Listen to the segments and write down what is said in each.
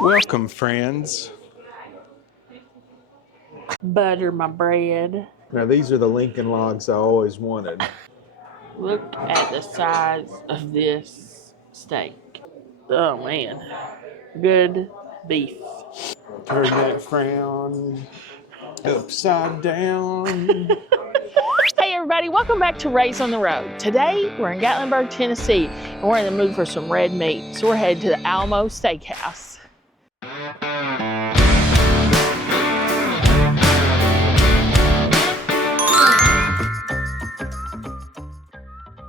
Welcome, friends. Butter my bread. Now, these are the Lincoln logs I always wanted. Look at the size of this steak. Oh man, good beef. Turn that frown upside down. Hey everybody, welcome back to Raised on the Road. Today we're in Gatlinburg, Tennessee, and we're in the mood for some red meat. So we're headed to the Alamo Steakhouse.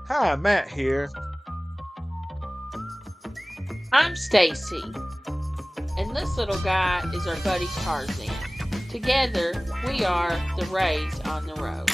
Hi, Matt here. I'm Staci, and this little guy is our buddy Tarzan. Together, we are the Raised on the Road.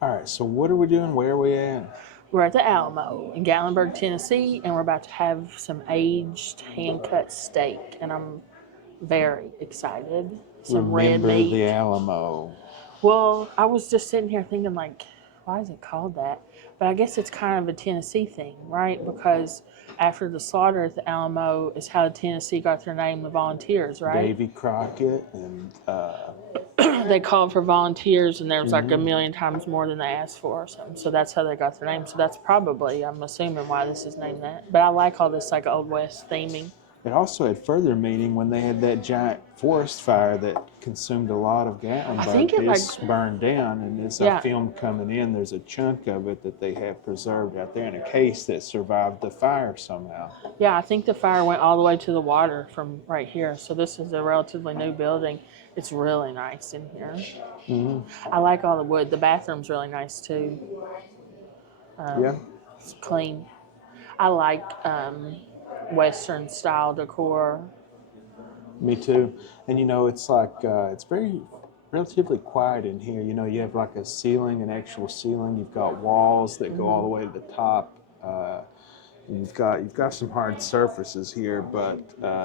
All right, so what are we doing? Where are we at? We're at the Alamo in Gatlinburg, Tennessee, and we're about to have some aged hand-cut steak, and I'm very excited. Some red Remember meat. the Alamo. Well, I was just sitting here thinking, like, why is it called that? But I guess it's kind of a Tennessee thing, right? Because after the slaughter at the Alamo is how Tennessee got their name, the volunteers, right? Davy Crockett and They called for volunteers, and there was like a million times more than they asked for or something. So that's how they got their name. So that's probably, I'm assuming, why this is named that. But I like all this like Old West theming. it also had further meaning when they had that giant forest fire that consumed a lot of Gatlinburg. I think it This burned down, and there's Yeah. a film coming in. There's a chunk of it that they have preserved out there in a case that survived the fire somehow. Yeah, I think the fire went all the way to the water from right here. So this is a relatively new building. It's really nice in here. I like all the wood. The bathroom's really nice too. Yeah. It's clean. I like Western style decor. Me too. And it's like it's very relatively quiet in here. You have like a ceiling, an actual ceiling. You've got walls that go all the way to the top. You've got some hard surfaces here, but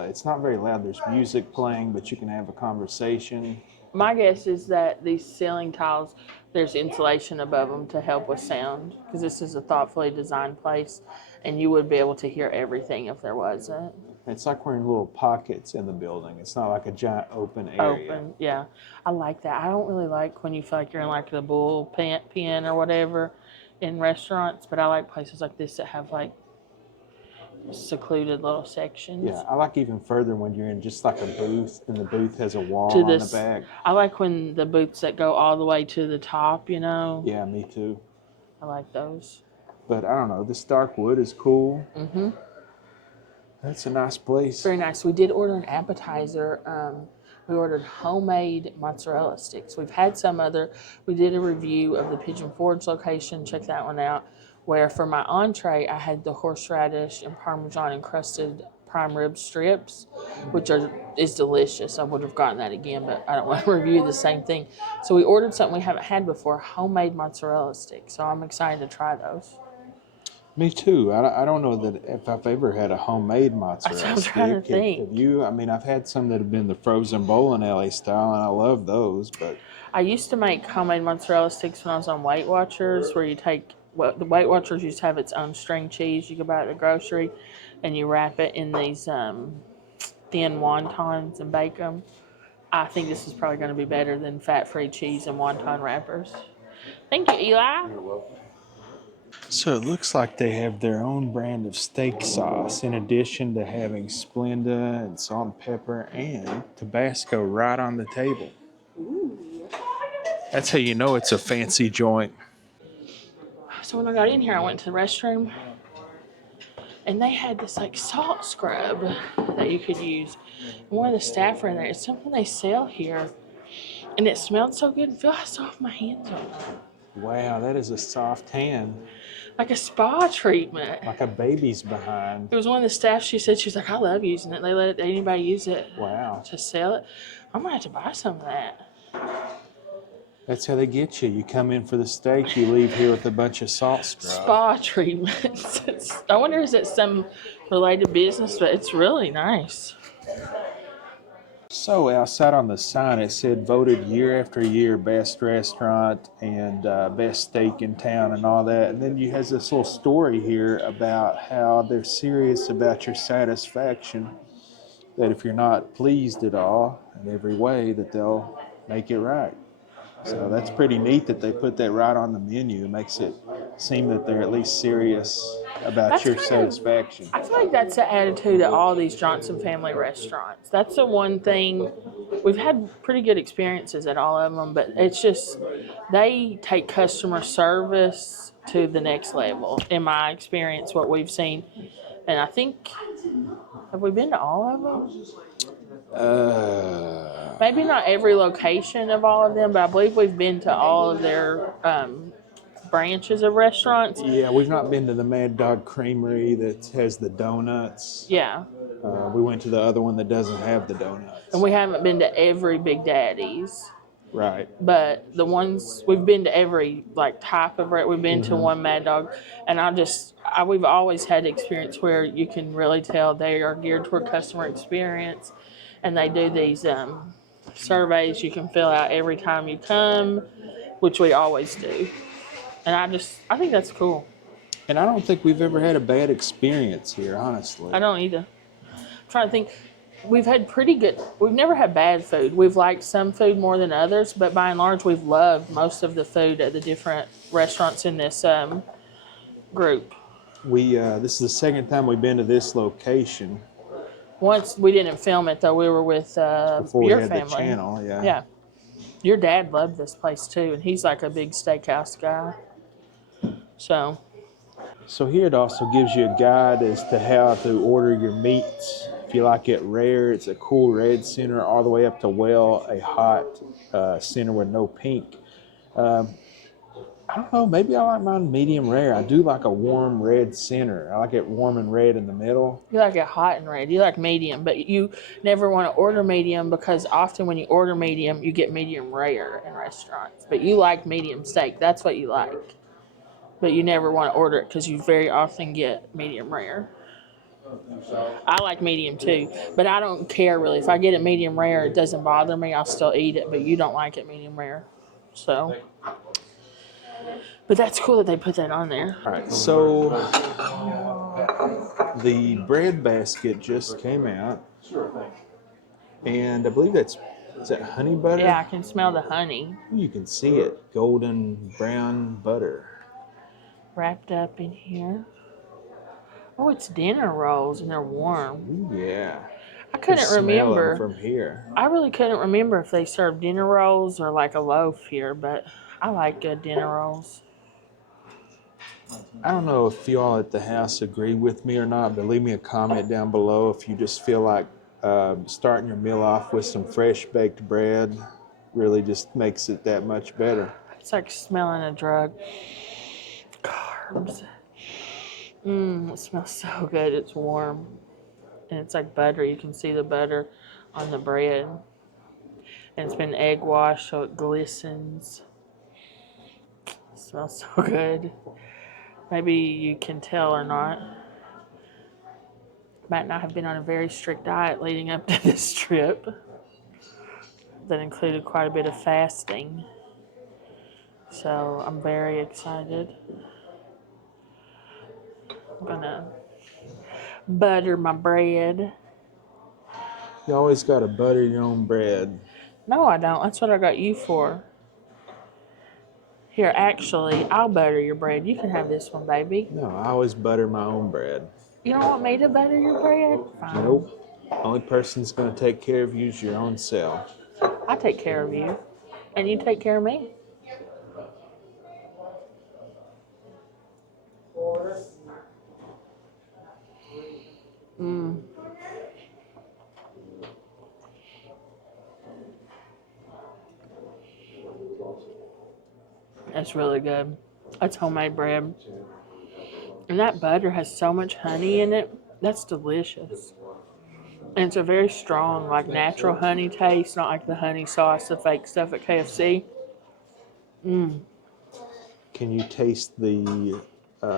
it's not very loud. There's music playing, but you can have a conversation. My guess is that these ceiling tiles, there's insulation above them to help with sound, because this is a thoughtfully designed place, and you would be able to hear everything if there wasn't. It's like we're in little pockets in the building. It's not like a giant open area. Open, yeah. I like that. I don't really like when you feel like you're in like the bull pen or whatever in restaurants, but I like places like this that have like secluded little sections. Yeah, I like even further when you're in just like a booth, and the booth has a wall To on this, the back. I like when the booths that go all the way to the top, Yeah, me too. I like those. But I don't know, this dark wood is cool. That's a nice place. Very nice. We did order an appetizer. We ordered homemade mozzarella sticks. We've had some other. We did a review of the Pigeon Forge location. Check that one out. Where for my entree, I had the horseradish and Parmesan encrusted prime rib strips, which is delicious. I would have gotten that again, but I don't want to review the same thing. So we ordered something we haven't had before, homemade mozzarella sticks. So I'm excited to try those. Me too. I don't know that if I've ever had a homemade mozzarella I'm stick. trying to think. Have you? I mean, I've had some that have been the frozen bowling alley style, and I love those. But I used to make homemade mozzarella sticks when I was on Weight Watchers, where you take, well, the Weight Watchers used to have its own string cheese you could buy at the grocery, and you wrap it in these thin wontons and bake them. I think this is probably going to be better than fat-free cheese and wonton wrappers. Thank you, Eli. you're welcome. So it looks like they have their own brand of steak sauce in addition to having Splenda and salt and pepper and Tabasco right on the table. That's how you know it's a fancy joint. So when I got in here, I went to the restroom, and they had this like salt scrub that you could use. And one of the staff were in there. It's something they sell here, and it smelled so good. And feel how soft my hands are. Wow, that is a soft hand. Like a spa treatment. Like a baby's behind. It was one of the staff. She's like, I love using it. They let anybody use it. Wow. To sell it. I'm gonna have to buy some of that. That's how they get you. You come in for the steak, you leave here with a bunch of salt scrub. Spa treatments. I wonder is it some related business, but it's really nice. So outside on the sign, it said voted year after year best restaurant and best steak in town and all that. And then you has this little story here about how they're serious about your satisfaction. That if you're not pleased at all in every way, that they'll make it right. So that's pretty neat that they put that right on the menu. It makes it seem that they're at least serious about your satisfaction. I feel like that's the attitude of all these Johnson family restaurants. That's the one thing. We've had pretty good experiences at all of them, but it's just they take customer service to the next level. In my experience, what we've seen, and I think, have we been to all of them? Maybe not every location of all of them, but I believe we've been to all of their branches of restaurants. Yeah, we've not been to the Mad Dog Creamery that has the donuts. Yeah. We went to the other one that doesn't have the donuts. And we haven't been to every Big Daddy's. Right. But the ones we've been to every like type of we've been to one Mad Dog, and we've always had experience where you can really tell they are geared toward customer experience, and they do these surveys you can fill out every time you come, which we always do, and I think that's cool. And I don't think we've ever had a bad experience here, honestly. I don't either. I'm trying to think. We've never had bad food. We've liked some food more than others, but by and large, we've loved most of the food at the different restaurants in this group. This is the second time we've been to this location. Once we didn't film it, though. We were with before your we had family. The channel, yeah. Yeah. Your dad loved this place, too, and he's like a big steakhouse guy. So here it also gives you a guide as to how to order your meats. If you like it rare, it's a cool red center, all the way up to a hot center with no pink. I don't know, maybe I like mine medium rare. I do like a warm red center. I like it warm and red in the middle. You like it hot and red. You like medium, but you never want to order medium because often when you order medium, you get medium rare in restaurants. But you like medium steak. That's what you like. But you never want to order it because you very often get medium rare. I like medium too, but I don't care really. If I get it medium rare, it doesn't bother me. I'll still eat it, but you don't like it medium rare. So, but that's cool that they put that on there. All right, so the bread basket just came out, and I believe is that honey butter? Yeah, I can smell the honey. You can see it, golden brown butter. Wrapped up in here. Oh, it's dinner rolls and they're warm. Ooh, yeah. I couldn't remember from here. I really couldn't remember if they served dinner rolls or like a loaf here, but I like good dinner rolls. I don't know if y'all at the house agree with me or not, but leave me a comment down below if you just feel like starting your meal off with some fresh baked bread really just makes it that much better. It's like smelling a drug. Carbs. It smells so good. It's warm. And it's like butter. You can see the butter on the bread. And it's been egg washed so it glistens. It smells so good. Maybe you can tell or not. Matt and I have been on a very strict diet leading up to this trip. That included quite a bit of fasting. So I'm very excited. I'm gonna butter my bread. You always gotta butter your own bread. No, I don't. That's what I got you for. Here, actually, I'll butter your bread. You can have this one, baby. No, I always butter my own bread. You don't want me to butter your bread? Fine. Nope. Only person's going to take care of you is your own self. I take care of you, and you take care of me. Mmm. That's really good. That's homemade bread. And that butter has so much honey in it. That's delicious. And it's a very strong, like natural honey taste, not like the honey sauce, the fake stuff at KFC. Mmm. Can you taste the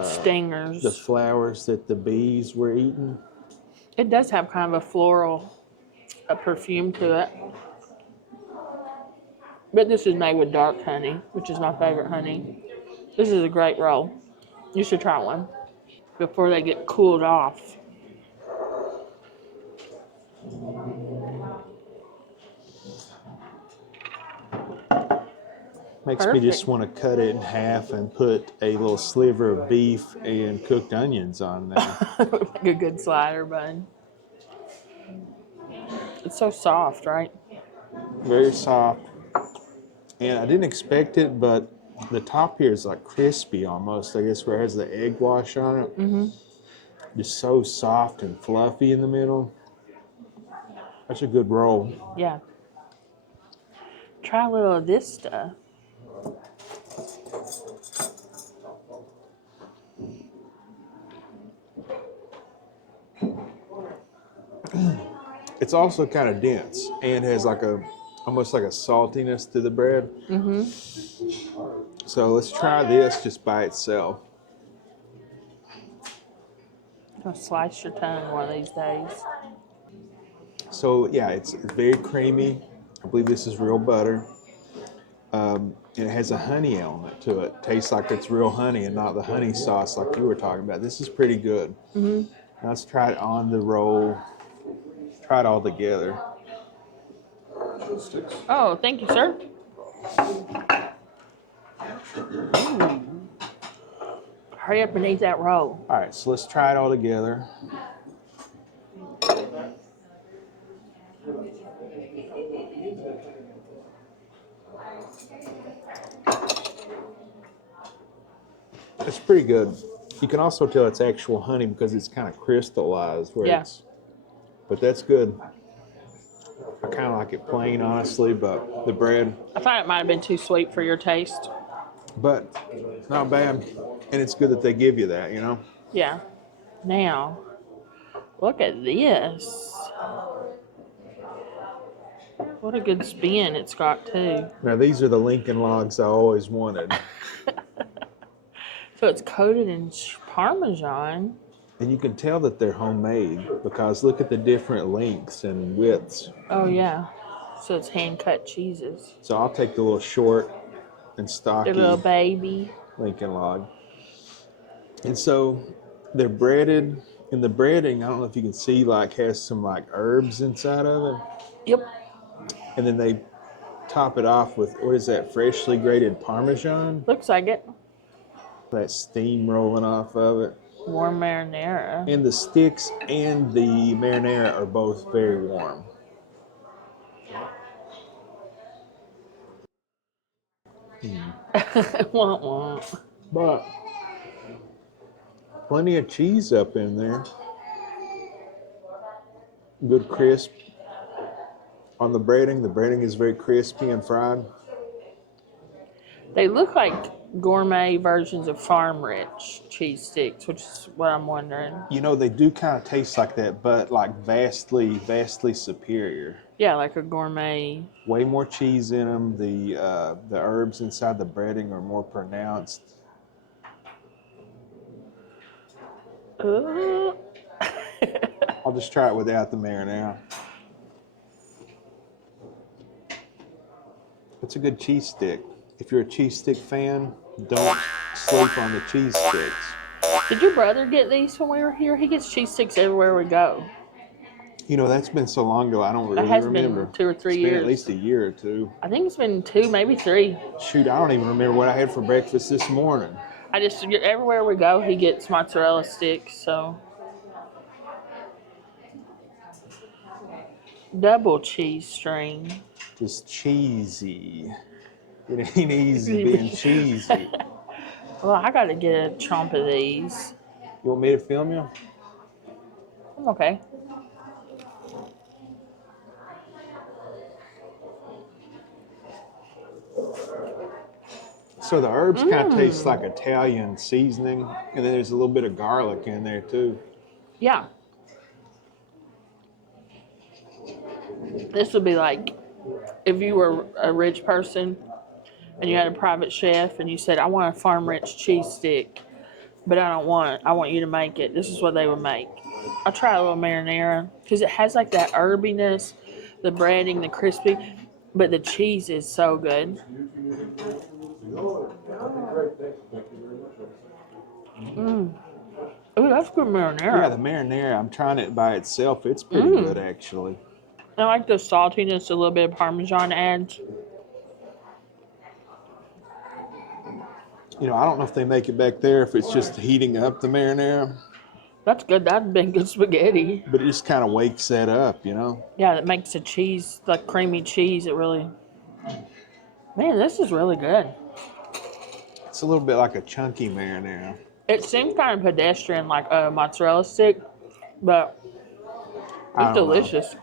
Stingers. the flowers that the bees were eating? It does have kind of a floral, a perfume to it. But this is made with dark honey, which is my favorite honey. This is a great roll. You should try one before they get cooled off. Makes me just want to cut it in half and put a little sliver of beef and cooked onions on there. Like a good slider bun. It's so soft, right? Very soft. And I didn't expect it, but the top here is like crispy almost. I guess where it has the egg wash on it. Mm-hmm. Just so soft and fluffy in the middle. That's a good roll. Yeah. Try a little of this stuff. It's also kind of dense and has like almost like a saltiness to the bread. Mm-hmm. So let's try this just by itself. I'll slice your tongue one of these days. So yeah, it's very creamy. I believe this is real butter. And it has a honey element to it. Tastes like it's real honey and not the honey sauce like you were talking about. This is pretty good. Mm-hmm. Now let's try it on the roll. Try it all together. Oh, thank you, sir. Ooh. Hurry up and eat that roll. All right, so let's try it all together. It's pretty good. You can also tell it's actual honey because it's kind of crystallized. But that's good. I kind of like it plain, honestly, but the bread. I thought it might have been too sweet for your taste. But not bad. And it's good that they give you that, you know? Yeah. Now, look at this. What a good spin it's got, too. Now, these are the Lincoln logs I always wanted. So it's coated in Parmesan. And you can tell that they're homemade because look at the different lengths and widths. Oh, yeah. So it's hand-cut cheeses. So I'll take the little short and stocky The little baby. Lincoln log. And so they're breaded. And the breading, I don't know if you can see, like has some like herbs inside of it. Yep. And then they top it off with, what is that, freshly grated Parmesan? Looks like it. That steam rolling off of it. Warm marinara. And the sticks and the marinara are both very warm. Womp womp. But plenty of cheese up in there. Good crisp on the breading. The breading is very crispy and fried. They look like gourmet versions of Farm Rich cheese sticks, which is what I'm wondering. You know, they do kind of taste like that, but like vastly, vastly superior. Yeah, like a gourmet. Way more cheese in them. The herbs inside the breading are more pronounced. I'll just try it without the marinara. It's a good cheese stick. If you're a cheese stick fan, don't sleep on the cheese sticks. Did your brother get these when we were here? He gets cheese sticks everywhere we go. You know, that's been so long ago, I don't That really has remember. been 2 or 3 It's been years. at least a year or two. I think it's been 2, maybe 3. Shoot, I don't even remember what I had for breakfast this morning. Everywhere we go, he gets mozzarella sticks. So double cheese string. Just cheesy. It ain't easy being cheesy. Well, I got to get a chomp of these. You want me to film you? I'm okay. So the herbs kind of taste like Italian seasoning, and then there's a little bit of garlic in there too. Yeah. This would be like if you were a rich person and you had a private chef and you said, I want a farm rich cheese stick, but I don't want it. I want you to make it. This is what they would make. I'll try a little marinara because it has like that herbiness, the breading, the crispy, but the cheese is so good. Ooh, that's good marinara. Yeah, the marinara, I'm trying it by itself. It's pretty good, actually. I like the saltiness, a little bit of Parmesan adds. You know, I don't know if they make it back there, if it's just heating up the marinara, That's good. That'd been good spaghetti. but it just kind of wakes that up, you know? Yeah, that makes the cheese, like creamy cheese, it really... Man, this is really good. It's a little bit like a chunky marinara. It seems kind of pedestrian, like a mozzarella stick, but I it's don't know. delicious.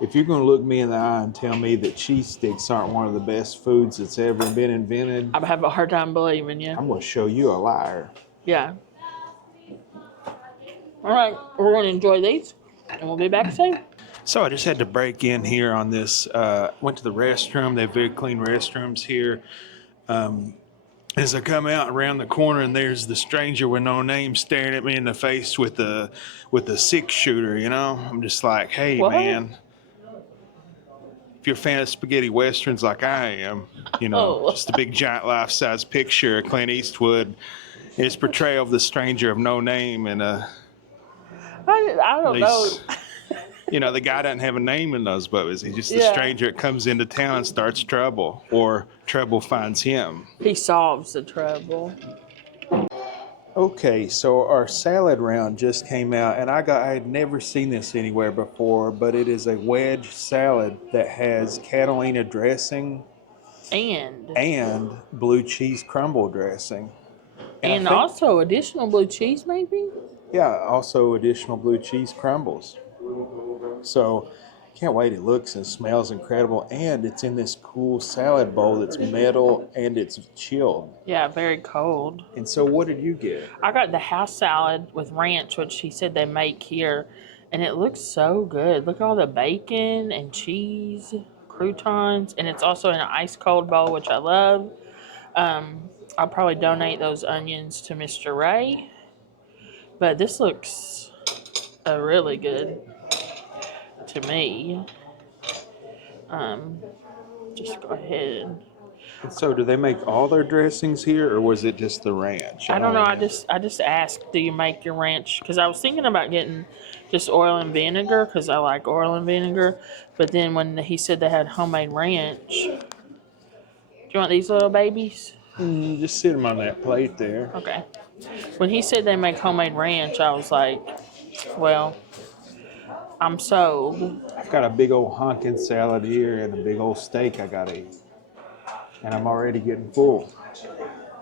If you're going to look me in the eye and tell me that cheese sticks aren't one of the best foods that's ever been invented, I have a hard time believing you. I'm going to show you a liar. Yeah. All right, we're going to enjoy these, and we'll be back soon. So I just had to break in here on this. Went to the restroom. They have very clean restrooms here. As I come out around the corner, and there's the stranger with no name staring at me in the face with a 6-shooter. You know, I'm just like, hey, What? man. If you're a fan of spaghetti westerns like I am, you know, Oh. just a big giant life-size picture of Clint Eastwood, his portrayal of the stranger of no name, and I don't know. you know, the guy doesn't have a name in those movies. He's just the Yeah. stranger that comes into town and starts trouble, or trouble finds him. He solves the trouble. Okay, so our salad round just came out, and I had never seen this anywhere before, but it is a wedge salad that has Catalina dressing and blue cheese crumble dressing. And I think- also additional blue cheese, maybe? Yeah, also additional blue cheese crumbles. So, can't wait. It looks and smells incredible, and it's in this cool salad bowl that's metal and it's chilled. Yeah, very cold. And so, what did you get? I got the house salad with ranch, which he said they make here, and it looks so good. Look at all the bacon and cheese, croutons, and it's also in an ice cold bowl, which I love. I'll probably donate those onions to Mr. Ray, but this looks really good to me. Just go ahead. And so, do they make all their dressings here, or was it just the ranch? I don't know. I just asked, do you make your ranch? Because I was thinking about getting just oil and vinegar because I like oil and vinegar. But then when he said they had homemade ranch, do you want these little babies? Just sit them on that plate there. Okay. When he said they make homemade ranch, I was like, well, I'm sold. I've got a big old honkin' salad here and a big old steak I gotta eat. And I'm already getting full.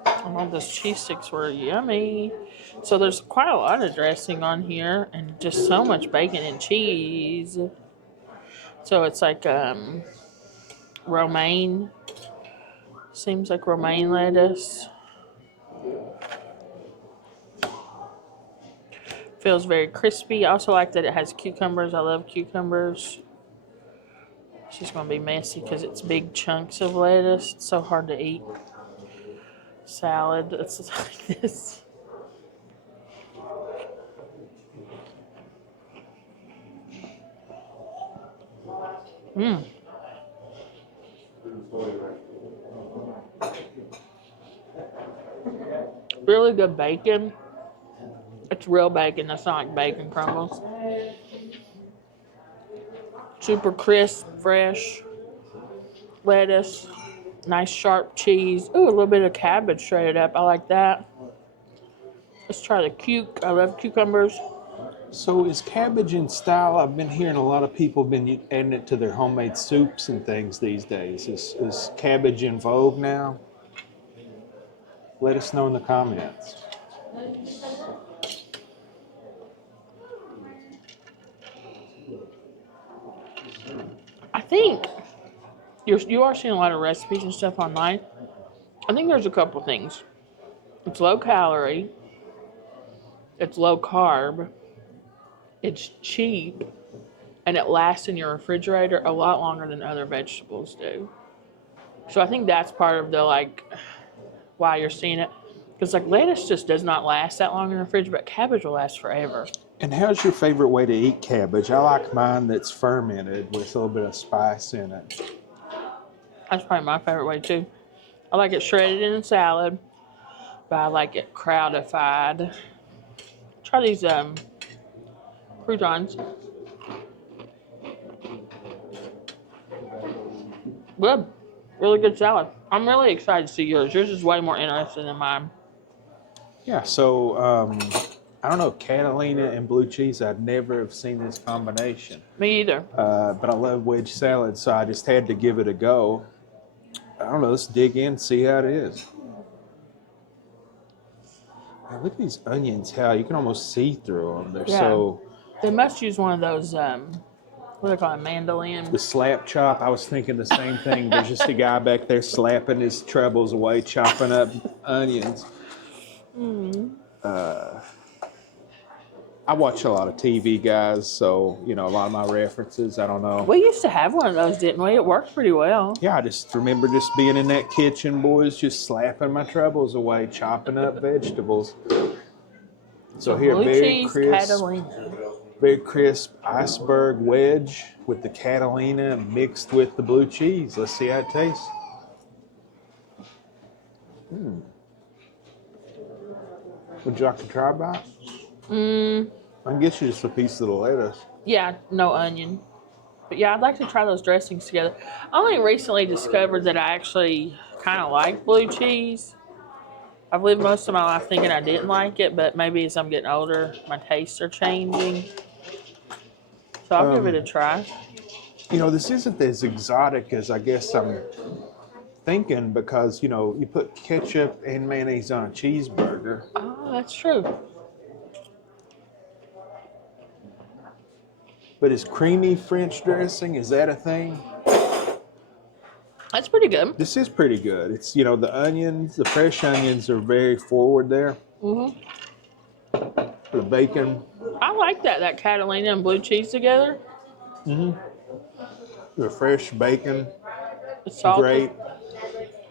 All those cheese sticks were yummy. So there's quite a lot of dressing on here and just so much bacon and cheese. So it's like romaine. Seems like romaine lettuce. Feels very crispy. I also like that it has cucumbers. I love cucumbers. It's just going to be messy because it's big chunks of lettuce. It's so hard to eat. Salad that's like this. Really good bacon. It's real bacon. That's not like bacon crumbles. Super crisp, fresh lettuce, nice sharp cheese. Ooh, a little bit of cabbage shredded up. I like that. Let's try the cuke. I love cucumbers. So is cabbage in style? I've been hearing a lot of people been adding it to their homemade soups and things these days. Is cabbage in vogue now? Let us know in the comments. I think you are seeing a lot of recipes and stuff online. I think there's a couple things. It's low calorie. It's low carb. It's cheap. And it lasts in your refrigerator a lot longer than other vegetables do. So I think that's part of the, like, why you're seeing it. Because, like, lettuce just does not last that long in the fridge, but cabbage will last forever. And how's your favorite way to eat cabbage? I like mine that's fermented with a little bit of spice in it. That's probably my favorite way, too. I like it shredded in a salad, but I like it crowdified. Try these croutons. Good. Really good salad. I'm really excited to see yours. Yours is way more interesting than mine. Yeah, so I don't know, Catalina and blue cheese. I'd never have seen this combination. Me either. But I love wedge salad, so I just had to give it a go. I don't know, let's dig in and see how it is. Man, look at these onions, how you can almost see through them. They're so... They must use one of those, what do they call it, mandolin? The slap chop, I was thinking the same thing. There's just a guy back there slapping his trebles away, chopping up onions. I watch a lot of TV, guys, so, you know, a lot of my references, I don't know. We used to have one of those, didn't we? It worked pretty well. Yeah, I just remember just being in that kitchen, boys, just slapping my trebles away, chopping up vegetables. So here, very crisp iceberg wedge with the Catalina mixed with the blue cheese. Let's see how it tastes. Would you like to try, Bob? I can get you just a piece of the lettuce. Yeah, no onion. But yeah, I'd like to try those dressings together. I only recently discovered that I actually kind of like blue cheese. I've lived most of my life thinking I didn't like it, but maybe as I'm getting older, my tastes are changing. So I'll give it a try. You know, this isn't as exotic as I guess I'm thinking because, you know, you put ketchup and mayonnaise on a cheeseburger. Oh, that's true. But is creamy French dressing, is that a thing? That's pretty good. This is pretty good. It's, you know, the onions, the fresh onions are very forward there. The bacon. I like that Catalina and blue cheese together. The fresh bacon. It's salty. Great.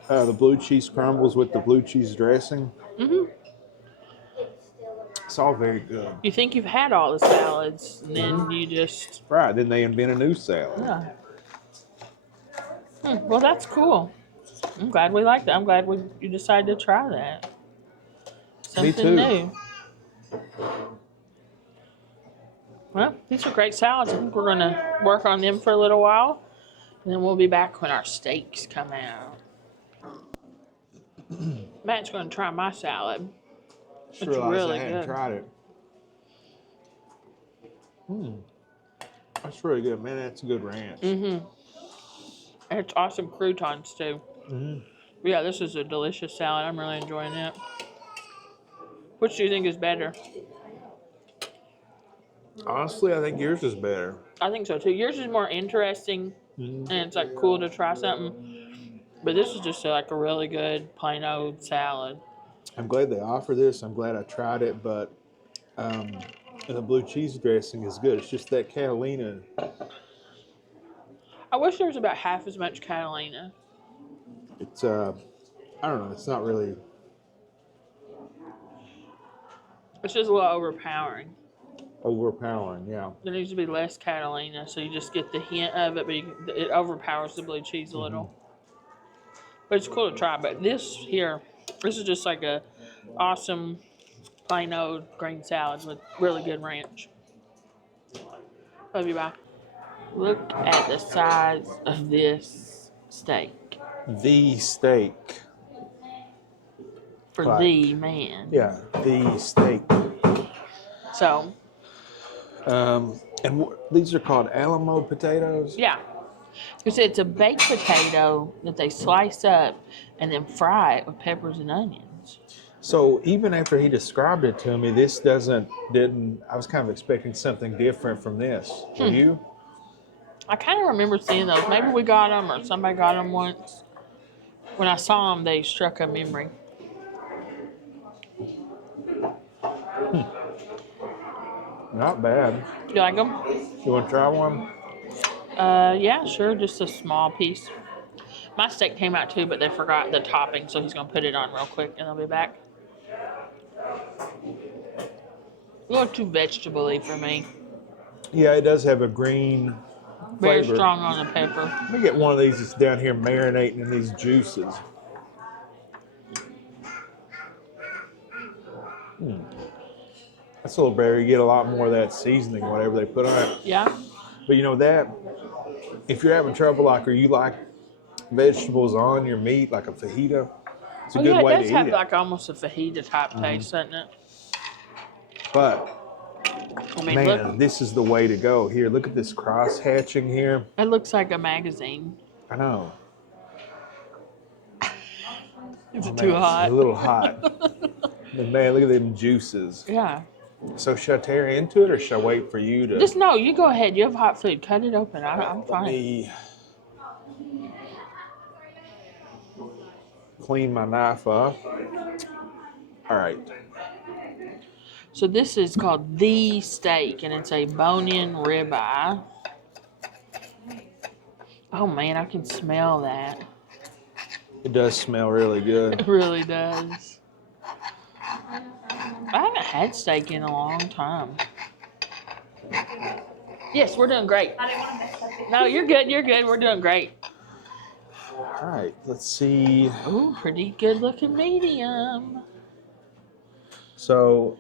The blue cheese crumbles with the blue cheese dressing. It's all very good. You think you've had all the salads, and then you just... Right, then they invent a new salad. Yeah. Well, that's cool. I'm glad we liked it. I'm glad you decided to try that. Something new. Well, these are great salads. I think we're going to work on them for a little while, and then we'll be back when our steaks come out. Matt's going to try my salad. It's really good. I hadn't tried it. That's really good, man. That's a good ranch. And it's awesome croutons too. Yeah, this is a delicious salad. I'm really enjoying it. Which do you think is better? Honestly, I think yours is better. I think so too. Yours is more interesting, and it's like cool to try something. But this is just like a really good plain old salad. I'm glad they offer this. I'm glad I tried it, but the blue cheese dressing is good. It's just that Catalina. I wish there was about half as much Catalina. It's I don't know. It's not really. It's just a little overpowering. Overpowering, yeah. There needs to be less Catalina, so you just get the hint of it, but it overpowers the blue cheese a little. But it's cool to try. But this is just like a awesome plain old green salad with really good ranch. Love you, bye. Look at the size of this steak The steak. for Like, the man. Yeah, the steak. So, And these are called Alamo potatoes? yeah. Because it's a baked potato that they slice up and then fry it with peppers and onions. So even after he described it to me, this didn't, I was kind of expecting something different from this. Were you? I kind of remember seeing those. Maybe we got them or somebody got them once. When I saw them, they struck a memory. Not bad. You like them? You want to try one? Yeah, sure. Just a small piece. My steak came out too, but they forgot the topping, so he's going to put it on real quick and I'll be back. A little too vegetable-y for me. Yeah, it does have a green Very flavor. strong on the pepper. Let me get one of these that's down here marinating in these juices. That's a little better. You get a lot more of that seasoning, whatever they put on it. Yeah. But you know that, if you're having trouble, like, or you like vegetables on your meat, like a fajita, it's a good way it to does eat have it. like almost a fajita type taste, doesn't it? But I mean, man, look, this is the way to go. Here, look at this cross hatching here. it looks like a magazine. I know. Is it Man, too it's hot? a little hot. But man, look at them juices. Yeah. So should I tear into it, or should I wait for you to? Just no, you go ahead. You have hot food. Cut it open. I'm fine. Me clean my knife off. All right. So this is called the steak, and it's a bone-in ribeye. Oh man, I can smell that. It does smell really good. It really does. I haven't had steak in a long time. Yes, we're doing great. I didn't want to mess up it. No, you're good. You're good. We're doing great. All right. Let's see. Ooh, pretty good looking medium. So,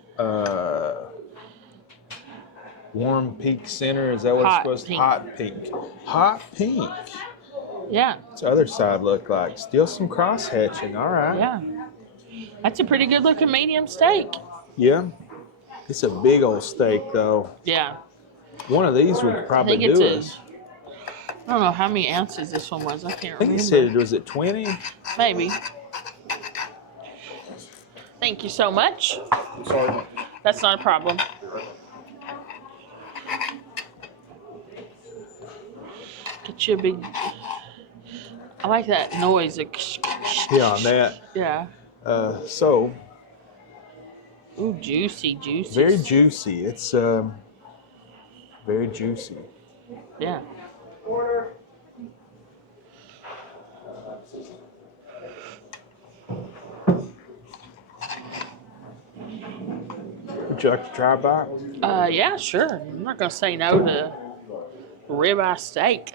warm pink center. Is that what Hot it's supposed pink. to? Hot pink. Hot pink. Yeah, What's the other side look like? Still some cross hatching. All right. yeah. That's a pretty good looking medium steak. Yeah. It's a big old steak, though. Yeah. One of these would I probably think it's do a. us. I don't know how many ounces this one was. I can't I think remember. he said, was it 20? Maybe. Thank you so much. Sorry. That's not a problem. Get you a big. I like that noise. Yeah, on that. Yeah. So, Ooh, juicy, juicy. very juicy. It's very juicy. Yeah. Would you like to try by? Yeah, sure. I'm not gonna say no to ribeye steak.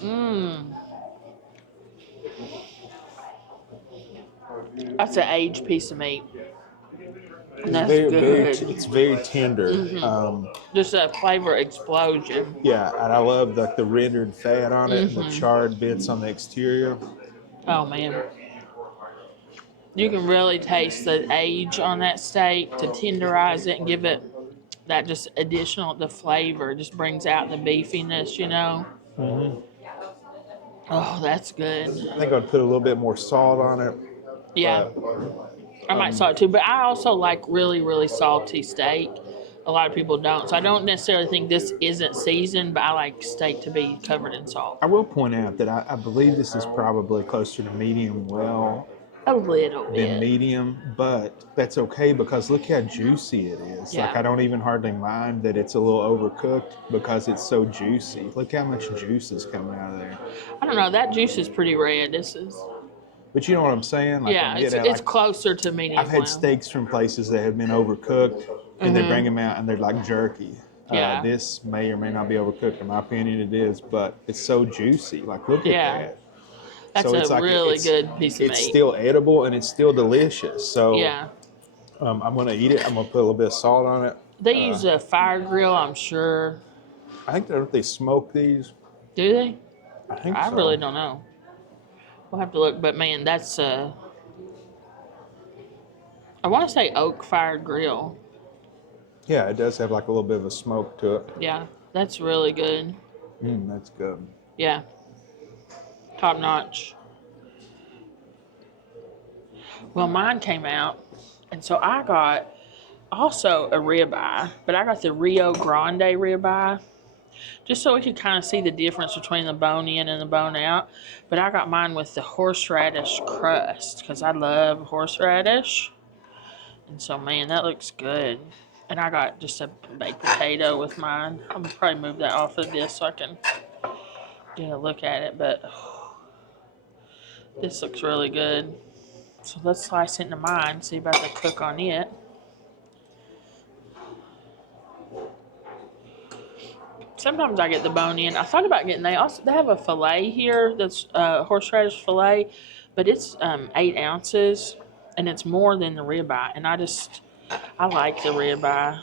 Mmm. That's an aged piece of meat. And that's good. It's very tender. Just a flavor explosion. Yeah, and I love the rendered fat on it and the charred bits on the exterior. Oh man. You can really taste the age on that steak to tenderize it and give it that just additional, the flavor just brings out the beefiness, you know? Oh, that's good. I think I'd put a little bit more salt on it. Yeah. I might salt too, but I also like really, really salty steak. A lot of people don't. So I don't necessarily think this isn't seasoned, but I like steak to be covered in salt. I will point out that I believe this is probably closer to medium well A little than bit. medium, but that's okay because look how juicy it is. Yeah. Like, I don't even hardly mind that it's a little overcooked because it's so juicy. Look how much juice is coming out of there. I don't know. That juice is pretty red. This is. But you know what I'm saying? Like, Yeah, I'm it's getting at, like, closer to medium I've had well. steaks from places that have been overcooked, and they bring them out and they're like jerky. Yeah. This may or may not be overcooked. In my opinion, it is, but it's so juicy. Like, look Yeah. at that. That's So it's a like really it's- good piece of meat. It's still edible and it's still delicious. So Yeah. I'm gonna eat it. I'm gonna put a little bit of salt on it. They use a fire grill, I'm sure. I think they smoke these. Do they? I think I so. really don't know. We'll have to look, but man, that's I want to say oak fire grill. Yeah, it does have like a little bit of a smoke to it. Yeah, that's really good. That's good. Yeah, top notch. Well, mine came out, and so I got also a ribeye, but I got the Rio Grande ribeye, just so we could kind of see the difference between the bone in and the bone out. But I got mine with the horseradish crust because I love horseradish. And so, man, that looks good. And I got just a baked potato with mine. I'm gonna probably move that off of this so I can get a look at it. But this looks really good. So let's slice it into mine, see about the cook on it. Sometimes I get the bone in. I thought about getting, they have a fillet here that's horseradish fillet, but it's 8 ounces and it's more than the ribeye. And I like the ribeye.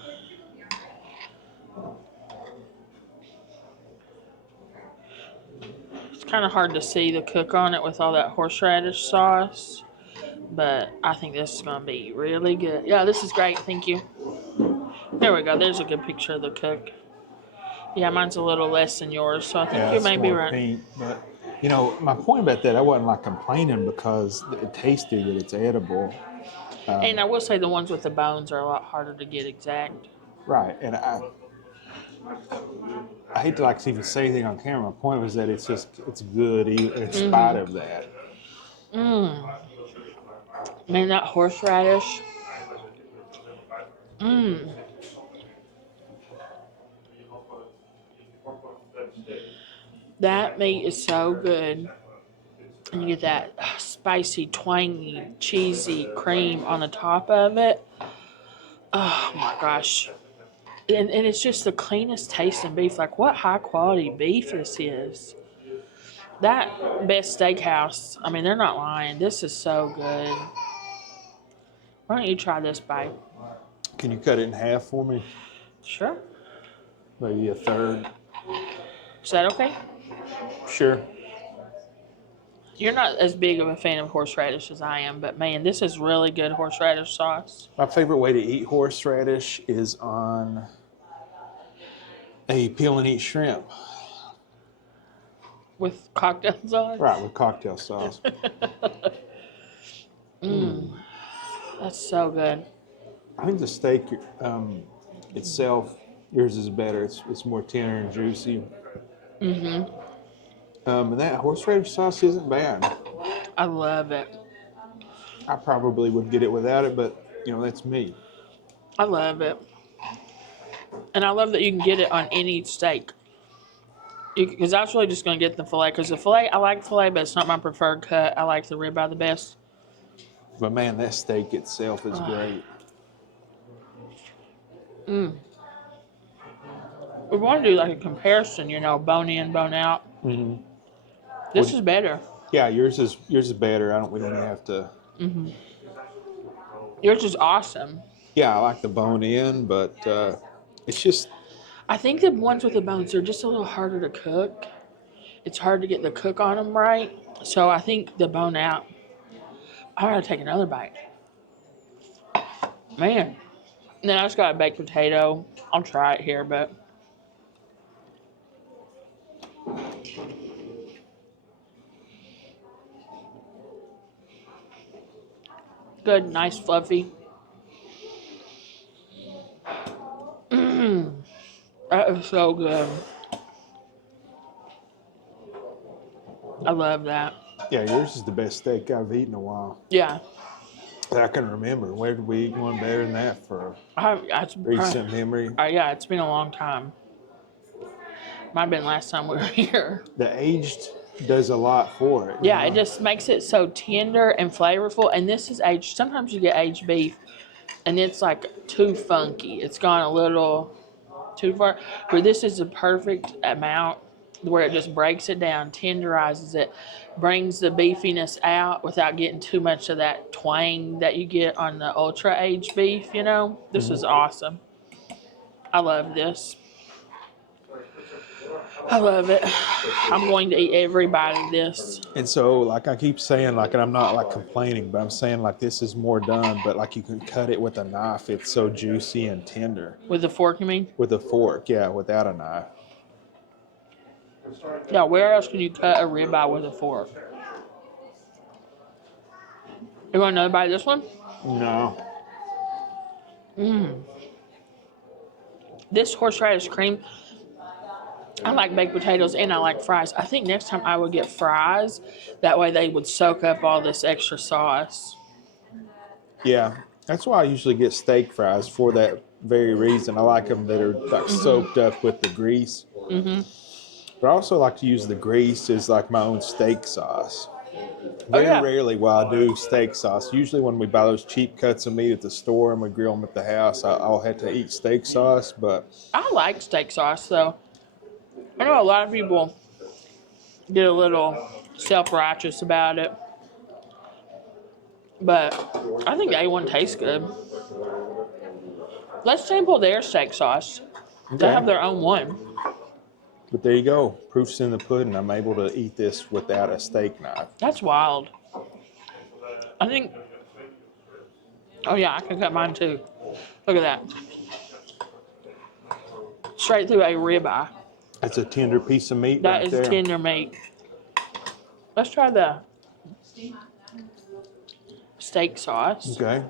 It's kind of hard to see the cook on it with all that horseradish sauce, but I think this is going to be really good. Yeah, this is great. Thank you. There we go. There's a good picture of the cook. Yeah, mine's a little less than yours, so I think you may be right. Pink, but you know, my point about that, I wasn't like complaining because it tasted that it's edible. And I will say the ones with the bones are a lot harder to get exact. Right, and I hate to like even say anything on camera. My point was that it's good even in spite of that. Man, that horseradish. That meat is so good. And you get that spicy, twangy, cheesy cream on the top of it. Oh my gosh. And it's just the cleanest tasting beef. Like, what high quality beef this is. That Best Steakhouse, I mean, they're not lying. This is so good. Why don't you try this, babe? Can you cut it in half for me? Sure. Maybe a third. Is that okay? Sure. You're not as big of a fan of horseradish as I am, but man, this is really good horseradish sauce. My favorite way to eat horseradish is on a peel and eat shrimp. With cocktail sauce? Right, with cocktail sauce. That's so good. I think the steak itself, yours is better. It's more tender and juicy. And that horseradish sauce isn't bad. I love it. I probably would get it without it, but you know, that's me. I love it. And I love that you can get it on any steak. Because I was really just going to get the filet. Because the filet, I like filet, but it's not my preferred cut. I like the ribeye the best. But man, that steak itself is great. We want to do like a comparison, you know, bone in, bone out. This is better. Yeah, yours is better. We don't have to. Yours is awesome. Yeah, I like the bone in, but it's just. I think the ones with the bones are just a little harder to cook. It's hard to get the cook on them right. So I think the bone out. I gotta take another bite. Man. And then I just got a baked potato. I'll try it here, but. Good, nice, fluffy. That is so good. I love that. Yeah, yours is the best steak I've eaten in a while. Yeah. That I can remember. Where did we eat one better than that for It's recent memory? Yeah, it's been a long time. Might have been last time we were here. The aged does a lot for it. Yeah, it just makes it so tender and flavorful. And this is aged. Sometimes you get aged beef, and it's like too funky. It's gone a little too far. But this is the perfect amount where it just breaks it down, tenderizes it, brings the beefiness out without getting too much of that twang that you get on the ultra aged beef, you know? This is awesome. I love this. I love it. I'm going to eat every bite of this. And so, like I keep saying, like, and I'm not like complaining, but I'm saying like this is more done, but like you can cut it with a knife. It's so juicy and tender. With a fork, you mean? With a fork, yeah, without a knife. Yeah, where else can you cut a ribeye with a fork? You want another bite of this one? No. This horseradish cream, I like baked potatoes and I like fries. I think next time I would get fries. That way they would soak up all this extra sauce. Yeah, that's why I usually get steak fries for that very reason. I like them that are like soaked up with the grease. But I also like to use the grease as like my own steak sauce. Very rarely will I do steak sauce. Usually when we buy those cheap cuts of meat at the store and we grill them at the house, I'll have to eat steak sauce. But I like steak sauce though. I know a lot of people get a little self-righteous about it. But I think A1 tastes good. Let's sample their steak sauce. They have their own one. But there you go. Proof's in the pudding. I'm able to eat this without a steak knife. That's wild. I think... Oh yeah, I can cut mine too. Look at that. Straight through a ribeye. It's a tender piece of meat. That is tender meat. Let's try the steak sauce. Okay.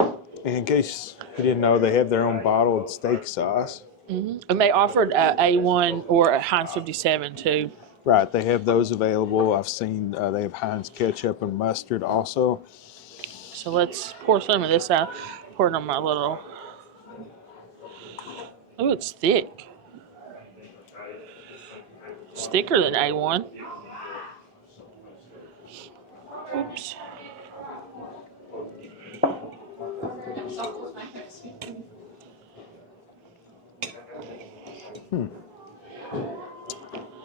And in case you didn't know, they have their own bottled steak sauce. And they offered A1 or a Heinz 57 too. Right, they have those available. I've seen they have Heinz ketchup and mustard also. So let's pour some of this out. Pour it on my little... Oh, it's thick. It's thicker than A1. Oops.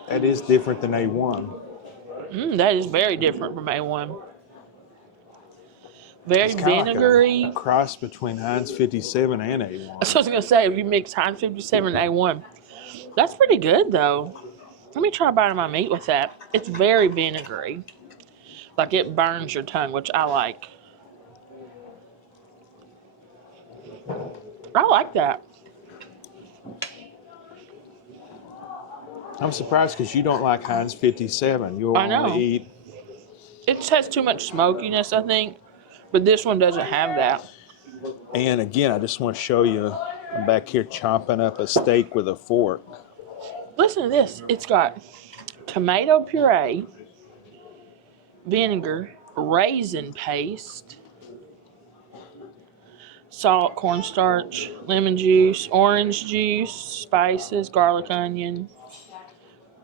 That is different than A1. That is very different from A1. Very vinegary. Like a cross between Heinz 57 and A1. That's what I was going to say. If you mix Heinz 57 and A1. That's pretty good, though. Let me try a bite of my meat with that. It's very vinegary. Like it burns your tongue, which I like. I like that. I'm surprised because you don't like Heinz 57. You'll only eat... It just has too much smokiness, I think. But this one doesn't have that. And again, I just want to show you, I'm back here chomping up a steak with a fork. Listen to this. It's got tomato puree, vinegar, raisin paste, salt, cornstarch, lemon juice, orange juice, spices, garlic, onion,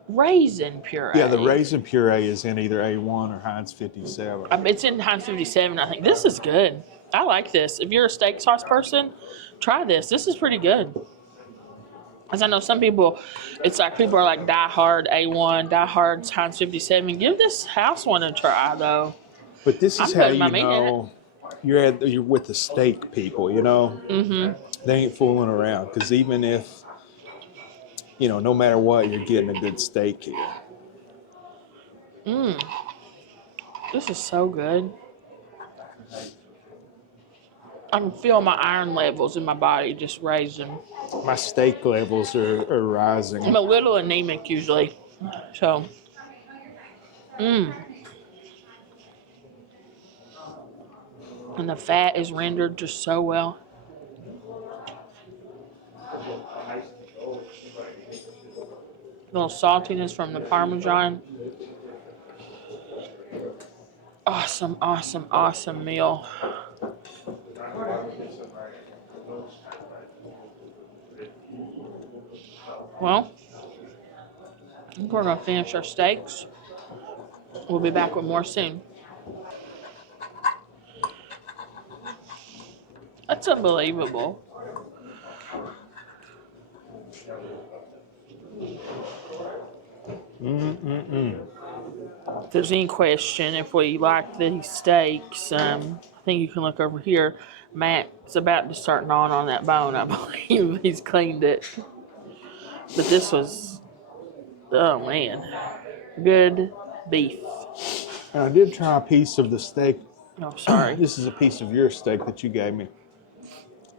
raisin puree. Yeah, the raisin puree is in either A1 or Heinz 57. It's in Heinz 57, I think. This is good. I like this. If you're a steak sauce person, try this. This is pretty good. As I know some people, it's like people are like die-hard A1, die-hard Heinz 57. Give this house one a try, though. But this is how you know you're with the steak people, you know? They ain't fooling around. Because even if, you know, no matter what, you're getting a good steak here. This is so good. I can feel my iron levels in my body just raising. My steak levels are rising. I'm a little anemic usually. So, And the fat is rendered just so well. A little saltiness from the Parmesan. Awesome, awesome, awesome meal. Well, we're going to finish our steaks. We'll be back with more soon. That's unbelievable. if there's any question, if we like these steaks, I think you can look over here. Matt's about to start gnawing on that bone, I believe. He's cleaned it. But this was, oh man, good beef. And I did try a piece of the steak. Oh, sorry. This is a piece of your steak that you gave me.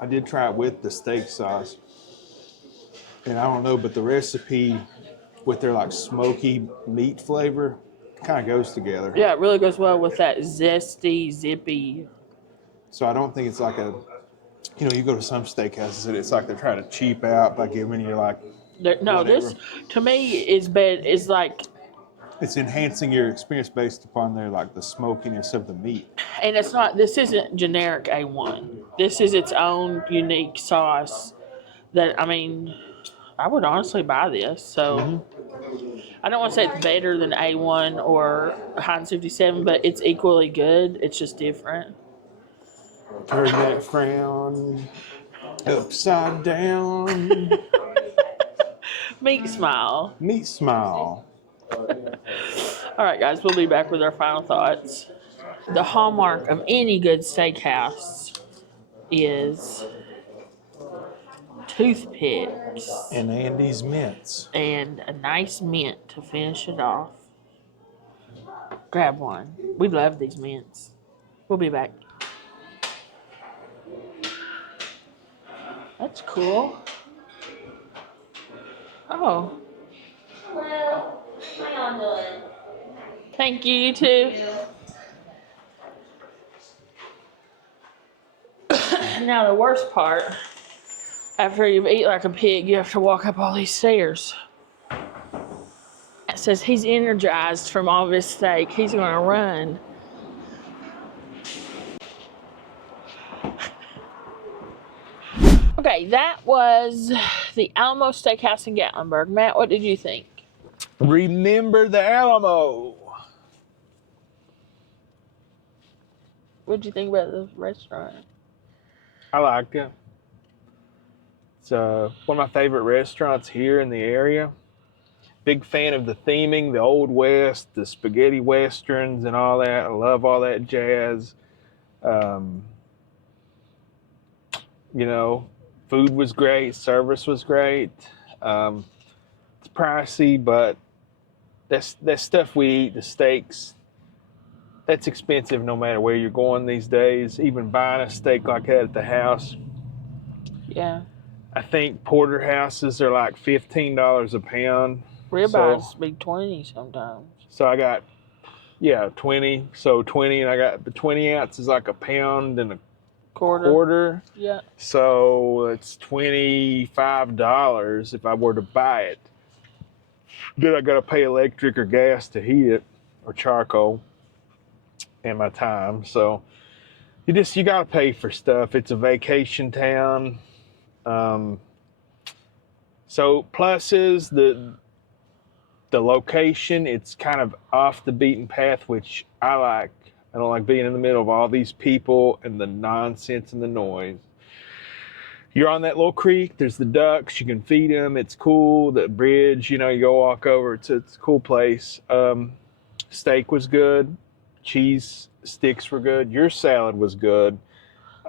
I did try it with the steak sauce. And I don't know, but the recipe with their like smoky meat flavor kind of goes together. Yeah, it really goes well with that zesty, zippy. So I don't think it's like a, you know, you go to some steakhouses and it's like they're trying to cheap out by giving you like, No, whatever. this to me is like, it's enhancing your experience based upon their like the smokiness of the meat. and it's not. This isn't generic A1. This is its own unique sauce. That I mean, I would honestly buy this. So I don't want to say it's better than A1 or Heinz 57, but it's equally good. It's just different. Turn that frown upside down. Meat smile. Meat smile. All right, guys, we'll be back with our final thoughts. The hallmark of any good steakhouse is toothpicks And Andy's mints. and a nice mint to finish it off. Grab one. We love these mints. We'll be back. That's cool. Oh. Well, how y'all doing? Thank you, you too. Now the worst part, after you've eaten like a pig, you have to walk up all these stairs. It says he's energized from all this steak. He's gonna run. Okay, that was the Alamo Steakhouse in Gatlinburg. Matt, what did you think? Remember the Alamo. What did you think about the restaurant? I liked it. It's one of my favorite restaurants here in the area. Big fan of the theming, the Old West, the spaghetti westerns and all that. I love all that jazz. You know, food was great, service was great. It's pricey, but that stuff we eat, the steaks, that's expensive no matter where you're going these days. Even buying a steak like that at the house. Yeah. I think porterhouses are like $15 a pound. Ribeyes be 20 sometimes. So I got, 20. So 20, and I got the 20 ounce is like a pound and a quarter. Yeah. So it's $25 if I were to buy it. Then I got to pay electric or gas to heat it, or charcoal, and my time. So you got to pay for stuff. It's a vacation town. So pluses, the location, it's kind of off the beaten path, which I like. I don't like being in the middle of all these people and the nonsense and the noise. You're on that little creek, there's the ducks, you can feed them, it's cool. The bridge, you go walk over, it's a cool place. Steak was good, cheese sticks were good, your salad was good.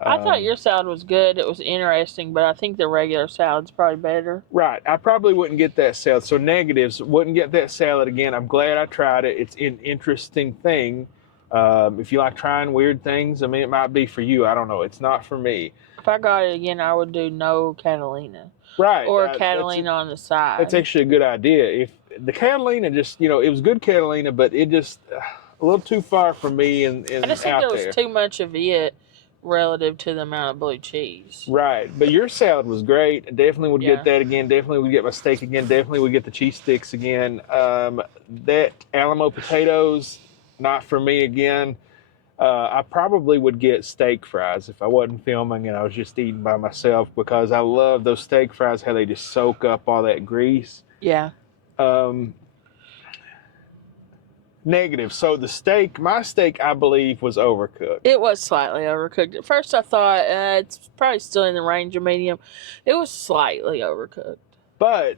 I thought your salad was good. It was interesting, but I think the regular salad's probably better. Right. I probably wouldn't get that salad. So negatives, wouldn't get that salad again. I'm glad I tried it. It's an interesting thing. If you like trying weird things, I mean, it might be for you. I don't know. It's not for me. If I got it again, I would do no Catalina. Right. Or Catalina on the side. That's actually a good idea. If the Catalina just, it was good Catalina, but it just a little too far for me and I just think out there was there. too much of it relative to the amount of blue cheese. Right. But your salad was great. Definitely would Yeah. get that again. Definitely would get my steak again. Definitely would get the cheese sticks again. That Alamo potatoes, not for me again. I probably would get steak fries if I wasn't filming and I was just eating by myself, because I love those steak fries, how they just soak up all that grease. Yeah. Negative. So the steak, my steak, I believe, was overcooked. It was slightly overcooked. At first I thought it's probably still in the range of medium. It was slightly overcooked. But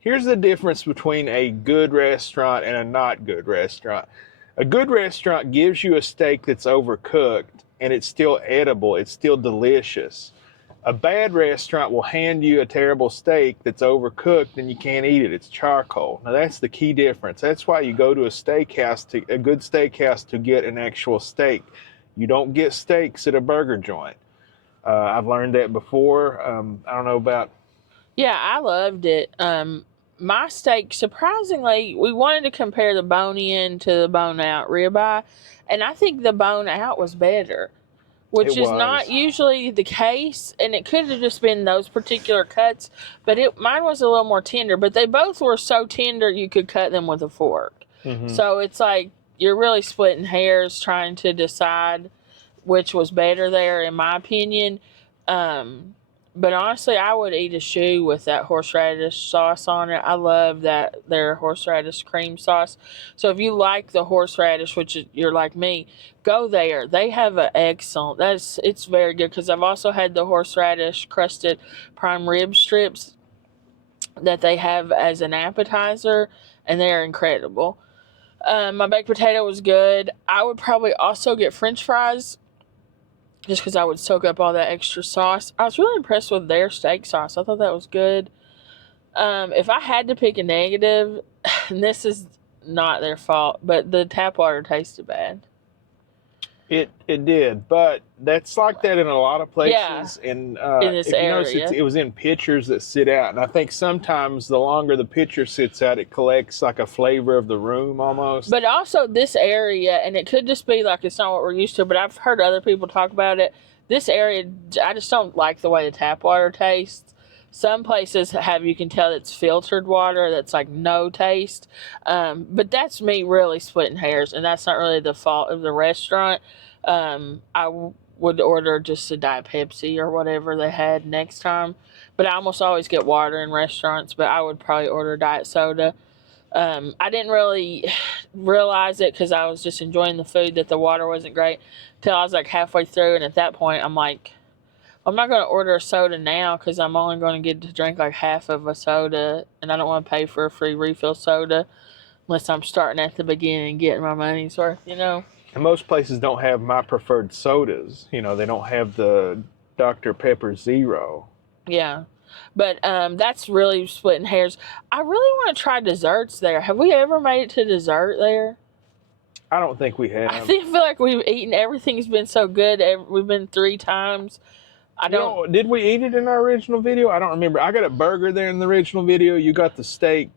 here's the difference between a good restaurant and a not good restaurant. A good restaurant gives you a steak that's overcooked and it's still edible, it's still delicious. A bad restaurant will hand you a terrible steak that's overcooked and you can't eat it. It's charcoal. Now that's the key difference. That's why you go to a good steakhouse to get an actual steak. You don't get steaks at a burger joint. I've learned that before. I don't know about. Yeah, I loved it. My steak, surprisingly, we wanted to compare the bone-in to the bone-out ribeye, and I think the bone-out was better, which is not usually the case, and it could have just been those particular cuts, but mine was a little more tender, but they both were so tender you could cut them with a fork. Mm-hmm. So it's like you're really splitting hairs trying to decide which was better there, in my opinion. But honestly, I would eat a shoe with that horseradish sauce on it. I love their horseradish cream sauce. So if you like the horseradish, which you're like me, go there. They have an excellent. It's very good, because I've also had the horseradish crusted prime rib strips that they have as an appetizer, and they're incredible. My baked potato was good. I would probably also get French fries, just because I would soak up all that extra sauce. I was really impressed with their steak sauce. I thought that was good. If I had to pick a negative, and this is not their fault, but the tap water tasted bad. It did, but that's like that in a lot of places. Yeah, and in this if you area. notice, it was in pitchers that sit out, and I think sometimes the longer the pitcher sits out, it collects like a flavor of the room almost. But also this area, and it could just be like it's not what we're used to, but I've heard other people talk about it. This area, I just don't like the way the tap water tastes. Some places you can tell it's filtered water that's like no taste. But that's me really splitting hairs, and that's not really the fault of the restaurant. I would order just a Diet Pepsi or whatever they had next time. But I almost always get water in restaurants, but I would probably order diet soda. I didn't really realize it because I was just enjoying the food that the water wasn't great till I was like halfway through, and at that point I'm like, I'm not going to order a soda now because I'm only going to get to drink like half of a soda, and I don't want to pay for a free refill soda unless I'm starting at the beginning and getting my money's worth, And most places don't have my preferred sodas. They don't have the Dr. Pepper Zero. Yeah. But that's really splitting hairs. I really want to try desserts there. Have we ever made it to dessert there? I don't think we have. I feel like we've eaten. Everything's been so good. We've been 3 times. Did we eat it in our original video? I don't remember. I got a burger there in the original video. You got the steak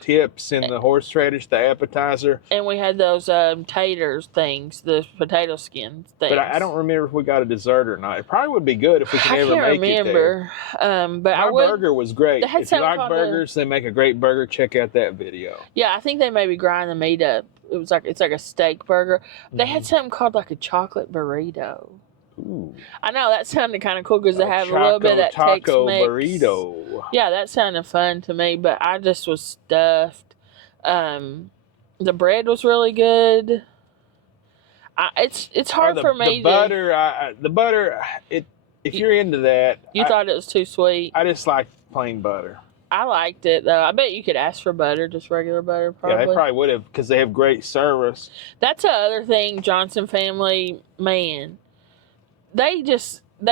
tips and the horseradish, the appetizer. And we had those taters things, the potato skin things. But I don't remember if we got a dessert or not. It probably would be good if we could ever make it there. But our burger was great. If you like burgers, they make a great burger. Check out that video. Yeah, I think they maybe grind the meat up. It's like a steak burger. They had something called like a chocolate burrito. Ooh. I know that sounded kind of cool because they have a little bit of that Tex-Mex. Burrito. Yeah, that sounded fun to me, but I just was stuffed. The bread was really good. It's hard for me. The butter. If you're into that, you thought it was too sweet. I just like plain butter. I liked it though. I bet you could ask for butter, just regular butter. Probably. Yeah, they probably would have because they have great service. That's the other thing, Johnson family, man. They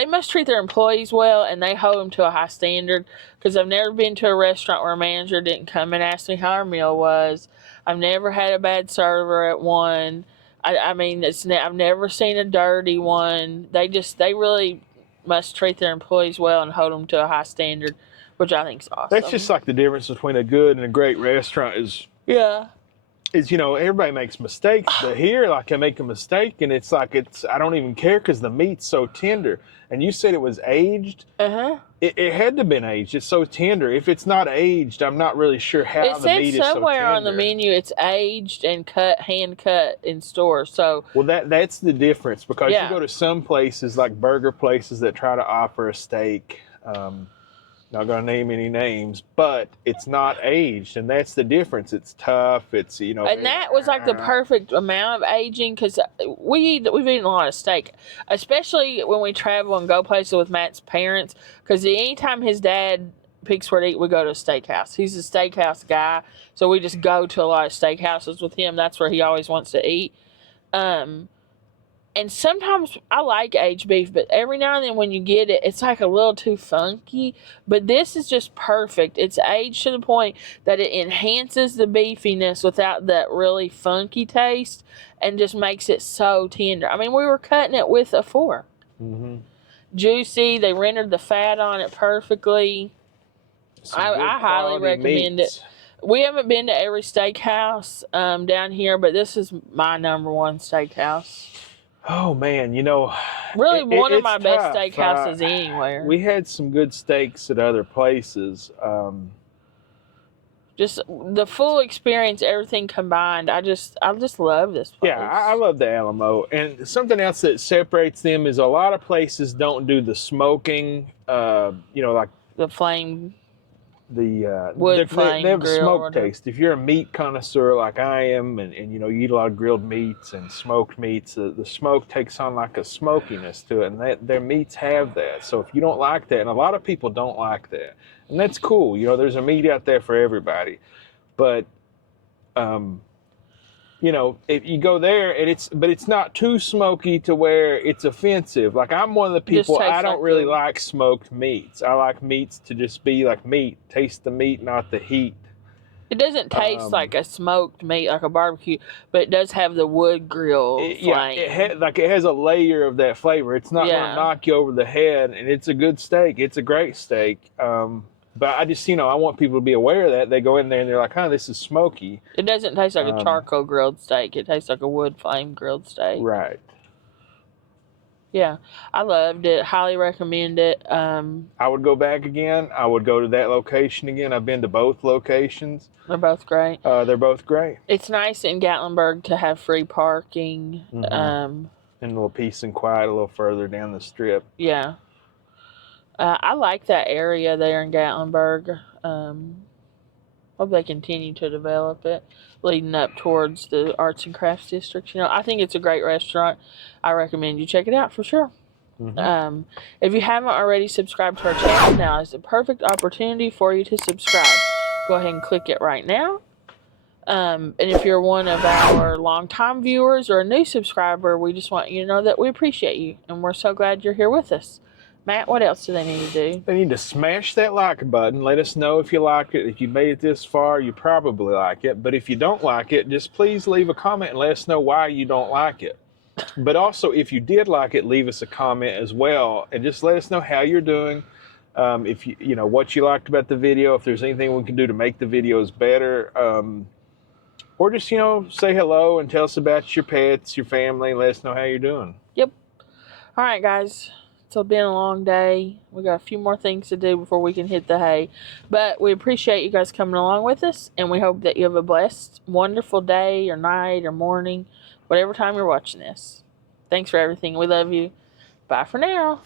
must treat their employees well, and they hold them to a high standard, because I've never been to a restaurant where a manager didn't come and ask me how our meal was. I've never had a bad server at one. I've never seen a dirty one. They really must treat their employees well and hold them to a high standard, which I think is awesome. That's just like the difference between a good and a great restaurant is everybody makes mistakes, but here, like, I make a mistake and it's like, I don't even care because the meat's so tender. And you said it was aged. Uh-huh. It had to have been aged. It's so tender. If it's not aged, I'm not really sure how the meat is so tender. It said somewhere on the menu it's aged and hand cut in stores. So that's the difference, because you go to some places like burger places that try to offer a steak. Not going to name any names, but it's not aged, and that's the difference. It's tough. It's And that was like the perfect amount of aging, because we've eaten a lot of steak, especially when we travel and go places with Matt's parents. Because anytime his dad picks where to eat, we go to a steakhouse. He's a steakhouse guy, so we just go to a lot of steakhouses with him. That's where he always wants to eat. And sometimes I like aged beef, but every now and then when you get it, it's like a little too funky. But this is just perfect. It's aged to the point that it enhances the beefiness without that really funky taste and just makes it so tender. I mean, we were cutting it with a fork. Mm-hmm. Juicy. They rendered the fat on it perfectly. I highly recommend it. We haven't been to every steakhouse down here, but this is my #1 steakhouse. Oh man, Really one of my it's best tough. steakhouses anywhere. We had some good steaks at other places. Just the full experience, everything combined. I just love this place. Yeah, I love the Alamo. And something else that separates them is a lot of places don't do the smoking, like the flame. the Wood flame they have a grill or smoke whatever. taste. If you're a meat connoisseur like I am, and you eat a lot of grilled meats and smoked meats, the smoke takes on like a smokiness to it, and their meats have that. So if you don't like that, and a lot of people don't like that, and that's cool. There's a meat out there for everybody, but if you go there and it's not too smoky to where it's offensive. Like I'm one of the people, tastes I don't like really food. like smoked meats. I like meats to just be like meat, taste the meat, not the heat. It doesn't taste like a smoked meat, like a barbecue, but it does have the wood grill flame. Yeah, it has a layer of that flavor. It's not going Yeah. to knock you over the head, and it's a good steak. It's a great steak. But I just, I want people to be aware of that. They go in there and they're like, this is smoky. It doesn't taste like a charcoal grilled steak. It tastes like a wood flame grilled steak. Right. Yeah, I loved it. Highly recommend it. I would go back again. I would go to that location again. I've been to both locations. They're both great. They're both great. It's nice in Gatlinburg to have free parking. Mhm. And a little peace and quiet a little further down the strip. Yeah. I like that area there in Gatlinburg. Hope they continue to develop it, leading up towards the Arts and Crafts District. I think it's a great restaurant. I recommend you check it out for sure. Mhm. If you haven't already subscribed to our channel, now is the perfect opportunity for you to subscribe. Go ahead and click it right now. And if you're one of our longtime viewers or a new subscriber, we just want you to know that we appreciate you, and we're so glad you're here with us. Matt, what else do they need to do? They need to smash that like button. Let us know if you like it. If you made it this far, you probably like it. But if you don't like it, just please leave a comment and let us know why you don't like it. But also, if you did like it, leave us a comment as well. And just let us know how you're doing. If what you liked about the video, if there's anything we can do to make the videos better. Or just, say hello and tell us about your pets, your family. Let us know how you're doing. Yep. All right, guys. It's been a long day. We got a few more things to do before we can hit the hay. But we appreciate you guys coming along with us, and we hope that you have a blessed, wonderful day or night or morning, whatever time you're watching this. Thanks for everything. We love you. Bye for now.